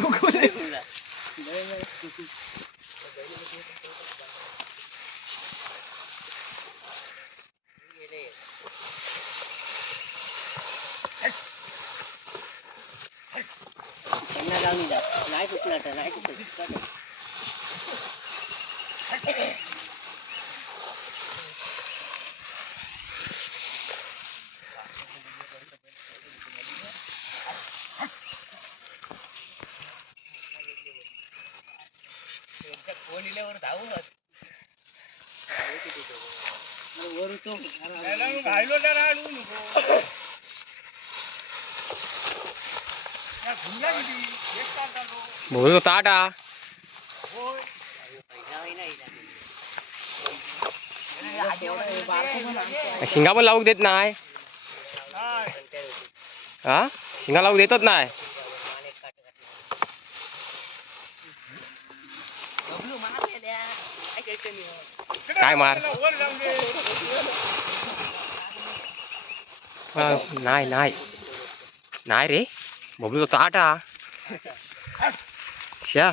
どこで Thank you. bốn tá đã xin cảm ơn lâu đến này hả xin cảm ơn lâu đến tốt này cái à, nài, nài. Nài mà nai nai nai đi một đứa tát à xia